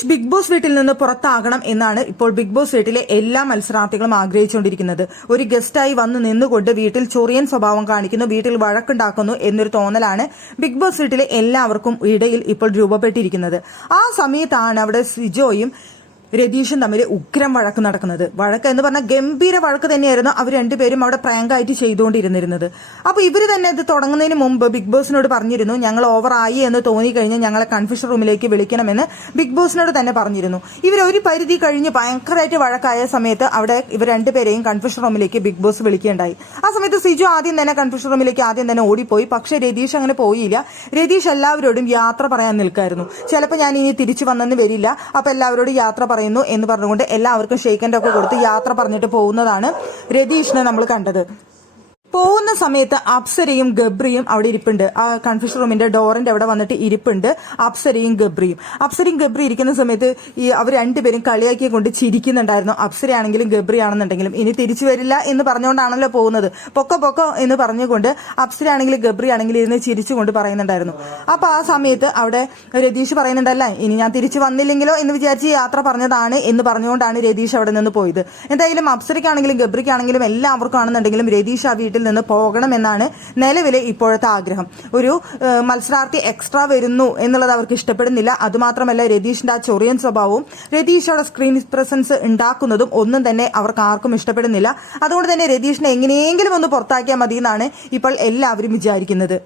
Ratheesh big boss വീട്ടിൽ നിന്ന് പുറത്താകണം എന്നാണ് ഇപ്പോൾ ബിഗ് ബോസ് വീട്ടിലെ എല്ലാ മത്സരാർത്ഥികളും ആഗ്രഹിച്ചുകൊണ്ടിരിക്കുന്നത്. ഒരു ഗസ്റ്റായി വന്ന് നിന്നുകൊണ്ട് വീട്ടിൽ ചൊറിയൻ സ്വഭാവം കാണിക്കുന്നു, വീട്ടിൽ വഴക്കുണ്ടാക്കുന്നു എന്നൊരു തോന്നലാണ് ബിഗ് ബോസ് വീട്ടിലെ എല്ലാവർക്കും ഇടയിൽ ഇപ്പോൾ രൂപപ്പെട്ടിരിക്കുന്നത്. ആ സമയത്താണ് അവിടെ സിജോയും രതീഷും തമ്മിൽ ഉഗ്രം വഴക്ക് നടക്കുന്നത്. വഴക്ക് എന്ന് പറഞ്ഞാൽ ഗംഭീര വഴക്ക് തന്നെയായിരുന്നു അവർ രണ്ടുപേരും അവിടെ പ്രാങ്കായിട്ട് ചെയ്തുകൊണ്ടിരുന്നിരുന്നത്. അപ്പോൾ ഇവർ തന്നെ ഇത് തുടങ്ങുന്നതിന് മുമ്പ് ബിഗ് ബോസിനോട് പറഞ്ഞിരുന്നു, ഞങ്ങൾ ഓവറായി എന്ന് തോന്നിക്കഴിഞ്ഞാൽ ഞങ്ങളെ കൺഫ്യൂഷൻ റൂമിലേക്ക് വിളിക്കണമെന്ന് ബിഗ് ബോസിനോട് തന്നെ പറഞ്ഞിരുന്നു. ഇവർ ഒരു പരിധി കഴിഞ്ഞ് ഭയങ്കരമായിട്ട് വഴക്കായ സമയത്ത് അവിടെ ഇവർ രണ്ടുപേരെയും കൺഫ്യൂഷൻ റൂമിലേക്ക് ബിഗ് ബോസ് വിളിക്കുകയുണ്ടായി. ആ സമയത്ത് സിജു ആദ്യം തന്നെ കൺഫ്യൂഷൻ റൂമിലേക്ക് ആദ്യം തന്നെ ഓടിപ്പോയി. പക്ഷെ രതീഷ് അങ്ങനെ പോയില്ല. രതീഷ് എല്ലാവരോടും യാത്ര പറയാൻ നിൽക്കായിരുന്നു. ചിലപ്പോൾ ഞാൻ ഇനി തിരിച്ചു വന്നെന്ന് വരില്ല, അപ്പൊ എല്ലാവരോടും യാത്ര എന്ന് പറഞ്ഞുകൊണ്ട് എല്ലാവർക്കും ഷെയ്ക്കൻഡ് ഒക്കെ കൊടുത്ത് യാത്ര പറഞ്ഞിട്ട് പോകുന്നതാണ് രതീഷിനെ നമ്മൾ കണ്ടത്. പോകുന്ന സമയത്ത് അപ്സരയും ഗബ്രിയും അവിടെ ഇരിപ്പുണ്ട്. ആ കൺഫ്യൂഷൻ റൂമിന്റെ ഡോറിന്റെ അവിടെ വന്നിട്ട് ഇരിപ്പുണ്ട് അപ്സരയും ഗബ്രി ഇരിക്കുന്ന സമയത്ത് അവർ രണ്ടുപേരും കളിയാക്കിയെ കൊണ്ട് ചിരിക്കുന്നുണ്ടായിരുന്നു. അപ്സരയാണെങ്കിലും ഗബ്രി ആണെന്നുണ്ടെങ്കിലും ഇനി തിരിച്ചു വരില്ല എന്ന് പറഞ്ഞുകൊണ്ടാണല്ലോ പോകുന്നത്. പൊക്കോ എന്ന് പറഞ്ഞുകൊണ്ട് അപ്സരയാണെങ്കിലും ഗബ്രി ആണെങ്കിലും ഇരുന്ന് ചിരിച്ചുകൊണ്ട് പറയുന്നുണ്ടായിരുന്നു. അപ്പൊ ആ സമയത്ത് അവിടെ രതീഷ് പറയുന്നുണ്ടല്ല, ഇനി ഞാൻ തിരിച്ചു വന്നില്ലെങ്കിലോ എന്ന് വിചാരിച്ച് യാത്ര പറഞ്ഞതാണ് എന്ന് പറഞ്ഞുകൊണ്ടാണ് രതീഷ് അവിടെ നിന്ന് പോയത്. എന്തായാലും അപ്സരയ്ക്കാണെങ്കിലും ഗബ്രിക്കാണെങ്കിലും എല്ലാവർക്കും ആണെന്നുണ്ടെങ്കിലും രതീഷ് ആ വീട്ടിൽ നിന്ന് പോകണമെന്നാണ് നിലവിലെ ഇപ്പോഴത്തെ ആഗ്രഹം. ഒരു മത്സരാർത്ഥി എക്സ്ട്രാ വരുന്നു എന്നുള്ളത് അവർക്ക് ഇഷ്ടപ്പെടുന്നില്ല. അതുമാത്രമല്ല രതീഷിന്റെ ആ ചൊറിയൻ സ്വഭാവവും രതീഷോടെ സ്ക്രീൻ പ്രസൻസ് ഉണ്ടാക്കുന്നതും ഒന്നും തന്നെ അവർക്ക് ആർക്കും ഇഷ്ടപ്പെടുന്നില്ല. അതുകൊണ്ട് തന്നെ രതീഷിനെ എങ്ങനെയെങ്കിലും ഒന്ന് പുറത്താക്കിയാൽ മതി എന്നാണ് ഇപ്പോൾ എല്ലാവരും വിചാരിക്കുന്നത്.